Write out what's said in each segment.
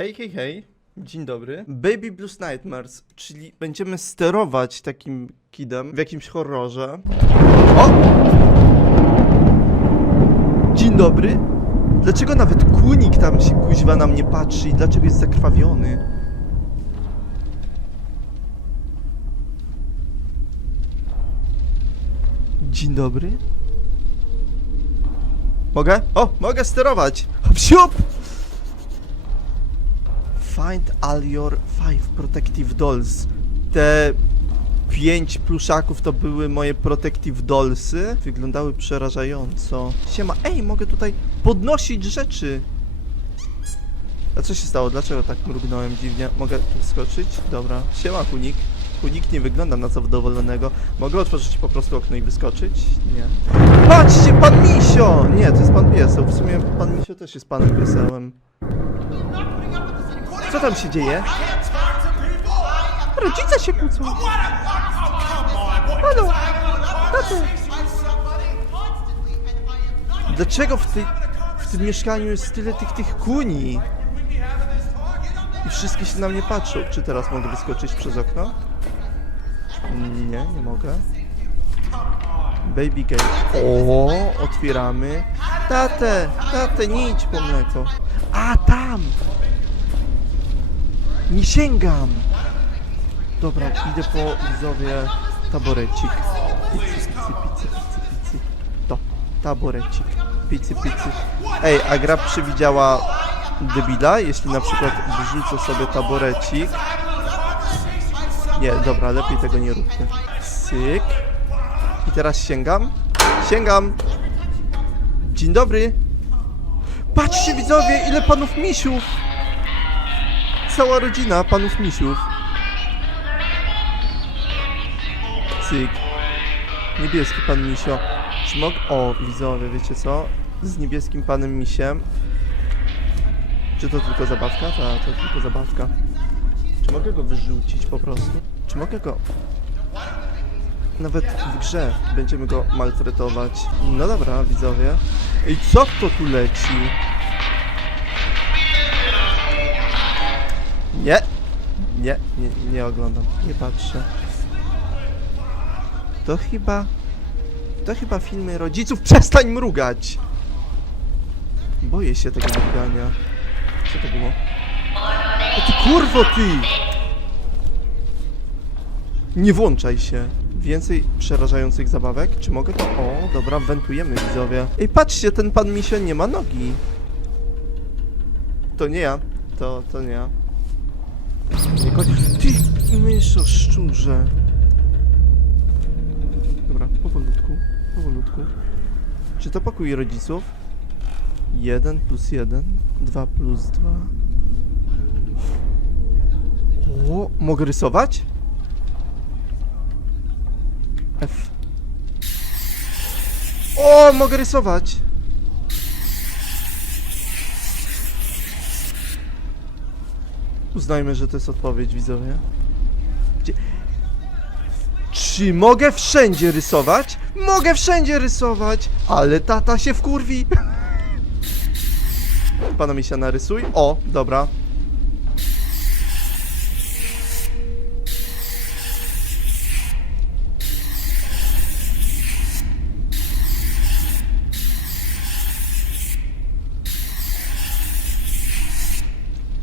Hej, hej, hej. Dzień dobry. Baby Blues Nightmares, czyli będziemy sterować takim kidem w jakimś horrorze. O! Dzień dobry. Dlaczego nawet kunik tam się kuźwa na mnie patrzy i dlaczego jest zakrwawiony? Dzień dobry. Mogę? O, mogę sterować. Hop, siup! Find all your five protective dolls. Te pięć pluszaków to były moje protective dollsy. Wyglądały przerażająco. Siema, ej, mogę tutaj podnosić rzeczy. A co się stało? Dlaczego tak mrugnąłem dziwnie? Mogę tu? Dobra. Siema, kunik. Kunik nie wygląda na zadowolonego. Mogę otworzyć po prostu okno i wyskoczyć? Nie. Patrzcie, pan Misio! Nie, to jest pan pieseł. W sumie pan Misio też jest panem piesełem. Co tam się dzieje? Rodzice się kłócą. Halo, tato. Dlaczego w, tej, w tym mieszkaniu jest tyle tych, tych kuni? I wszystkie się na mnie patrzą. Czy teraz mogę wyskoczyć przez okno? Nie, nie mogę. Baby gate. O, otwieramy. Tatę, tatę, nie idź po mleko. A, tam! Nie sięgam! Dobra, idę po widzowie taborecik. Picy, picy, picy, picy, picy. To, taborecik. Picy, picy. Ej, a gra przewidziała debila, jeśli na przykład wrzucę sobie taborecik. Nie, dobra, lepiej tego nie róbmy. Syk. I teraz sięgam. Sięgam. Dzień dobry. Patrzcie widzowie, ile panów misiów. Cała rodzina panów misiów. Cyk. Niebieski pan misio. Czy mog... O, widzowie, wiecie co? Z niebieskim panem misiem. Czy to tylko zabawka? Tak, to tylko zabawka. Czy mogę go wyrzucić po prostu? Czy mogę go... Nawet w grze będziemy go maltretować. No dobra, widzowie. Ej, co to tu leci? Nie. Nie, nie, nie oglądam. Nie patrzę. To chyba... To chyba filmy rodziców. Przestań mrugać! Boję się tego mrugania. Co to było? O ty kurwo ty! Nie włączaj się. Więcej przerażających zabawek? Czy mogę to... O, dobra, wentujemy widzowie. Ej, patrzcie, ten pan misio nie ma nogi. To nie ja. To, to nie ja. Nie chodzi... Ty, myszo, szczurze. Dobra, powolutku, powolutku. Czy to pokój rodziców? 1 plus 1, 2 plus 2. O, mogę rysować? F. O, mogę rysować! Uznajmy, że to jest odpowiedź, widzowie. Gdzie... Czy mogę wszędzie rysować? Mogę wszędzie rysować! Ale tata się wkurwi! Pana misia narysuj. O, dobra.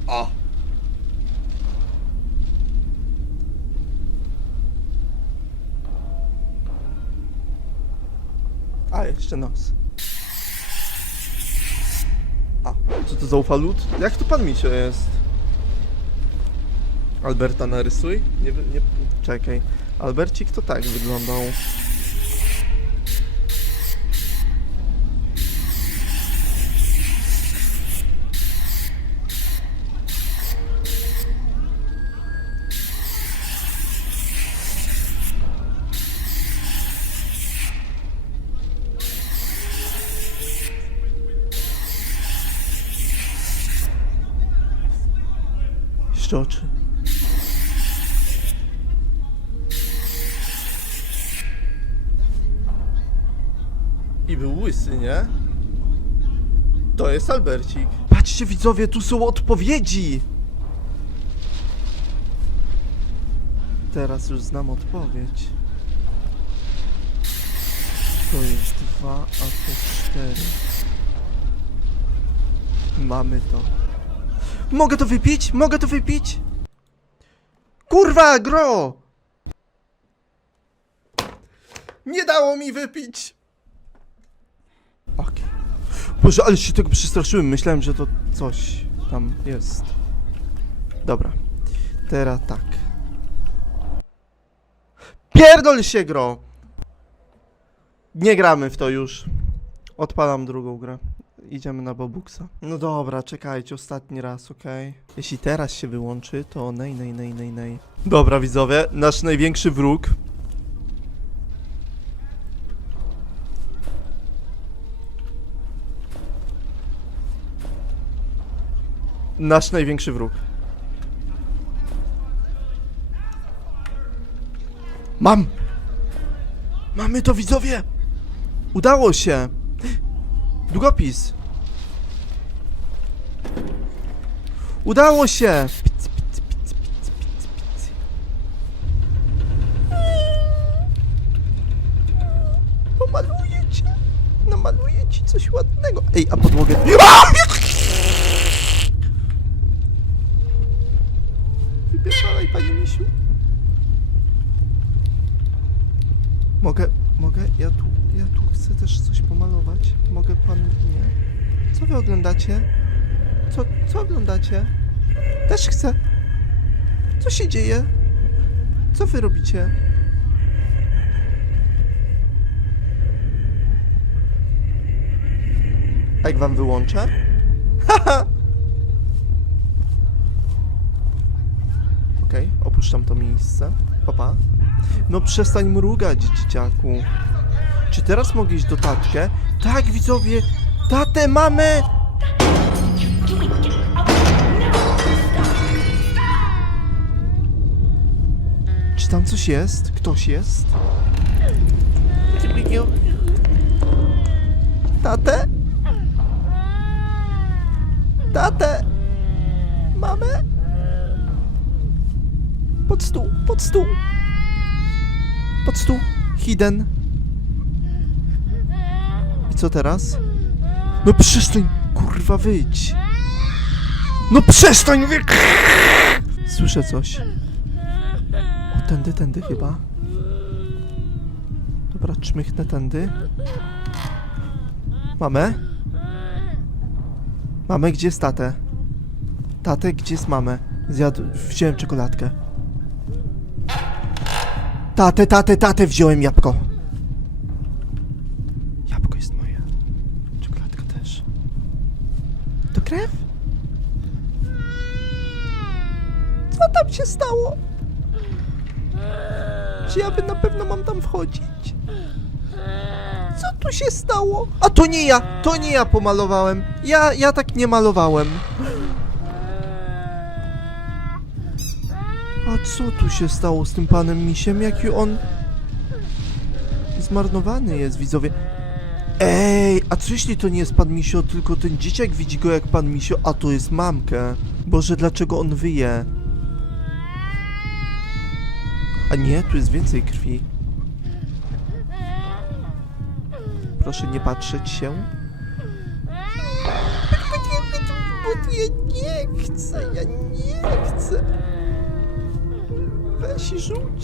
O! A, jeszcze nos. A, co to za ufalut? Jak to pan Misio jest? Alberta narysuj? Nie, nie, czekaj. Albercik to tak wyglądał. I był łysy, nie? To jest Albercik. Patrzcie, widzowie, tu są odpowiedzi! Teraz już znam odpowiedź. To jest dwa, a to cztery. Mamy to. Mogę to wypić? Mogę to wypić? Kurwa, gro! Nie dało mi wypić! Boże, ale się tego przestraszyłem. Myślałem, że to coś tam jest. Dobra. Teraz tak. Pierdol się, gro! Nie gramy w to już. Odpalam drugą grę. Idziemy na Bobuksa. No dobra, czekajcie, ostatni raz, okej? Jeśli teraz się wyłączy, to nej, nej, nej, nej, nej. Dobra, widzowie, nasz największy wróg. Nasz największy wróg. Mam! Mamy to, widzowie! Udało się! Długopis! Udało się! Pic, pic, pic, pic, pic, pic. Pomaluję cię! Namaluję ci coś ładnego. Ej, a podłogę... A! Oglądacie? Też chcę. Co się dzieje? Co wy robicie? A jak wam wyłączę? Haha! Okej, opuszczam to miejsce. Papa. No przestań mrugać, dzieciaku. Czy teraz mogę iść do tatkę? Tak, widzowie! Tatę mamy! Tam coś jest? Ktoś jest? Tatę? Tatę? Mamę? Pod stół, pod stół. Pod stół. Hidden. I co teraz? No przestań, kurwa, wyjdź. No przestań, wy... Słyszę coś. Tędy, tędy chyba. Dobra, czmychnę tędy. Mamę? Mamę, gdzie jest tatę? Tatę, gdzie jest mamę? Zjadł, wziąłem czekoladkę. Tatę, tatę, tatę, wziąłem jabłko. Jabłko jest moje. Czekoladka też. To krew? Co tam się stało? Czy ja by na pewno mam tam wchodzić? Co tu się stało? A to nie ja, to nie ja pomalowałem. Ja, ja tak nie malowałem. A co tu się stało z tym panem misiem? Jaki on... Zmarnowany jest, widzowie. Ej, a co jeśli to nie jest pan misio, tylko ten dzieciak widzi go jak pan misio, a to jest mamkę? Boże, dlaczego on wyje? A nie, tu jest więcej krwi. Proszę nie patrzeć się. Bo ja nie chcę, ja nie chcę. Weź i rzuć.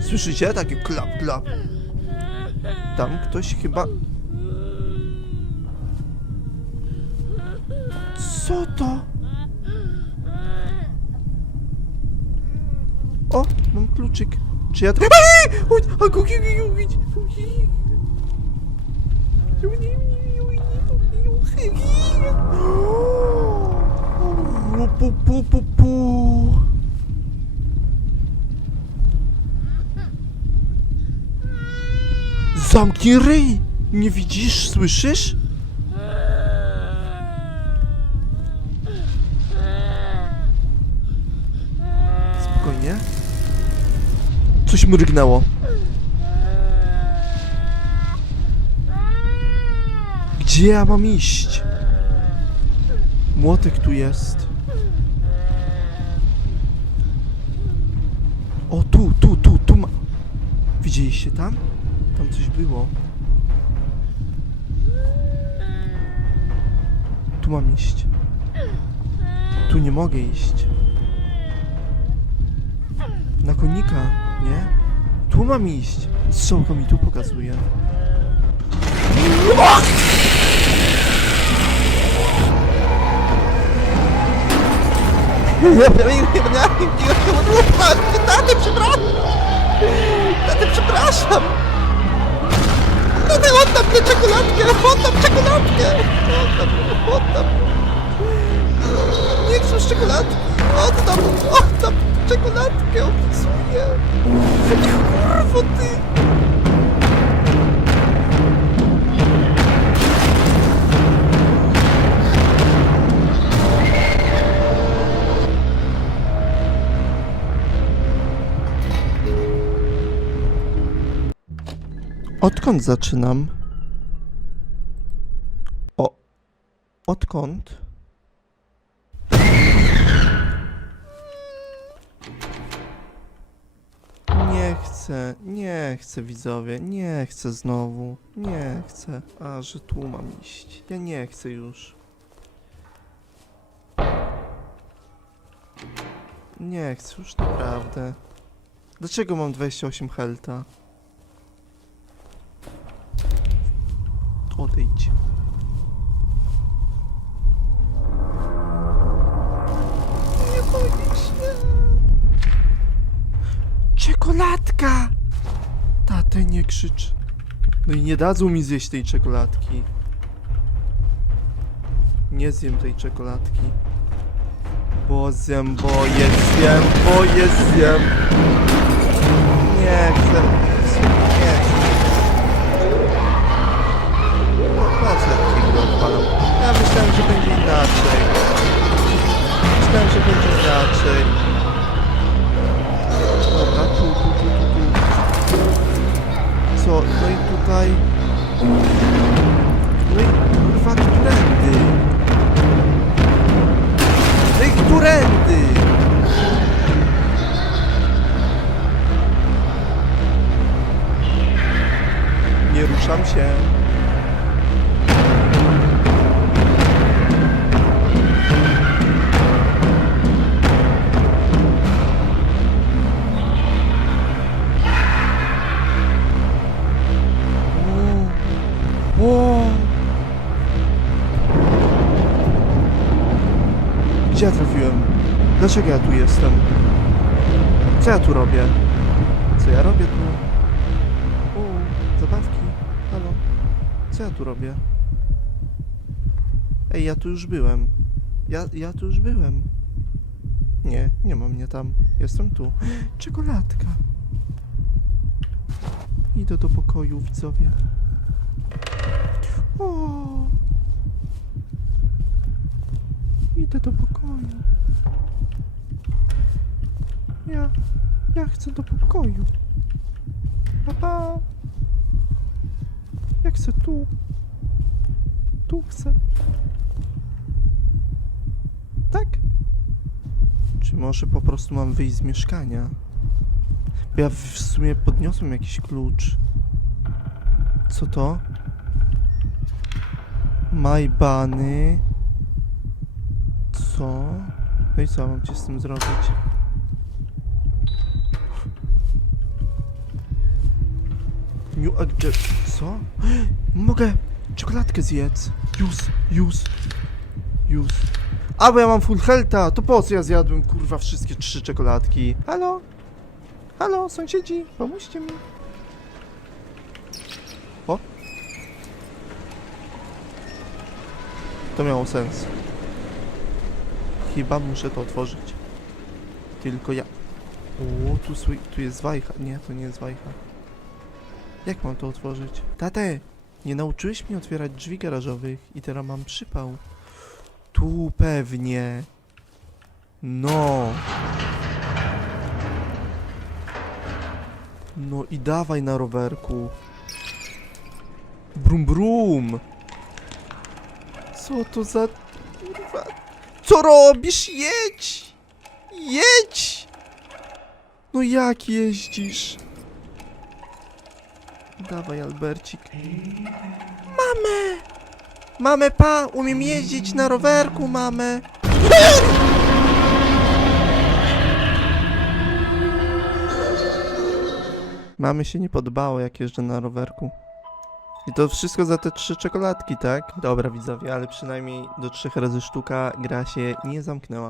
Słyszycie? Takie klap, klap. Tam ktoś chyba... Co to? O, mam kluczyk. Czy ja... Pu, pu, pu, pu. Zamknij ryj! Nie widzisz, słyszysz? Coś mrygnęło. Gdzie ja mam iść? Młotek tu jest. O, tu, tu, tu, tu ma... Widzieliście tam? Tam coś było. Tu mam iść. Tu nie mogę iść. Na konika, nie? Tu mam iść. Strzałka mi tu pokazuje. Taty, przepraszam! Taty, przepraszam! Taty, oddam tę czekoladkę! Oddam czekoladkę! Oddam, oddam! Nie chcę czekoladki! Oddam, oddam czekoladkę! Obiecuję! Kurwo ty! Odkąd zaczynam? O. Odkąd? Chcę, nie chcę widzowie, nie chcę znowu, nie chcę. A, że tu mam iść. Ja nie chcę już. Nie chcę już naprawdę. Dlaczego mam 28 helta? Odejdź. Czekoladka! Tatę, nie krzycz. No i nie dadzą mi zjeść tej czekoladki. Nie zjem tej czekoladki. Bo zjem, bo je zjem, bo je zjem. Nie chcę. Nie ruszam się. Gdzie ja trafiłem? Dlaczego ja tu jestem? Co ja tu robię? Co ja tu robię? Ej, ja tu już byłem. Ja, ja tu już byłem. Nie, nie ma mnie tam. Jestem tu. Czekoladka. Idę do pokoju, widzowie. O! Idę do pokoju. Ja, ja chcę do pokoju. Papa. Ja chcę tu. Tu chcę. Tak? Czy może po prostu mam wyjść z mieszkania? Bo ja w sumie podniosłem jakiś klucz. Co to? Majbany. Co? No i co mam ci z tym zrobić? New Agge... Co? Mogę czekoladkę zjedz. Już, już, już. A, bo ja mam full healtha, to po co ja zjadłem, kurwa, wszystkie trzy czekoladki? Halo? Halo, sąsiedzi, pomóżcie mi. O. To miało sens. Chyba muszę to otworzyć. Tylko ja. O, tu, tu jest wajcha. Nie, to nie jest wajcha. Jak mam to otworzyć? Tate, nie nauczyłeś mnie otwierać drzwi garażowych i teraz mam przypał. Tu pewnie. No. No i dawaj na rowerku. Brum brum. Co to za... Kurwa. co robisz? Jedź! Jedź! No jak jeździsz? Dawaj, Albercik. Mamę! Mamę, pa! Umiem jeździć na rowerku, mamę! Mamy się nie podobało, jak jeżdżę na rowerku. I to wszystko za te trzy czekoladki, tak? Dobra, widzowie, ale przynajmniej do trzech razy sztuka gra się nie zamknęła.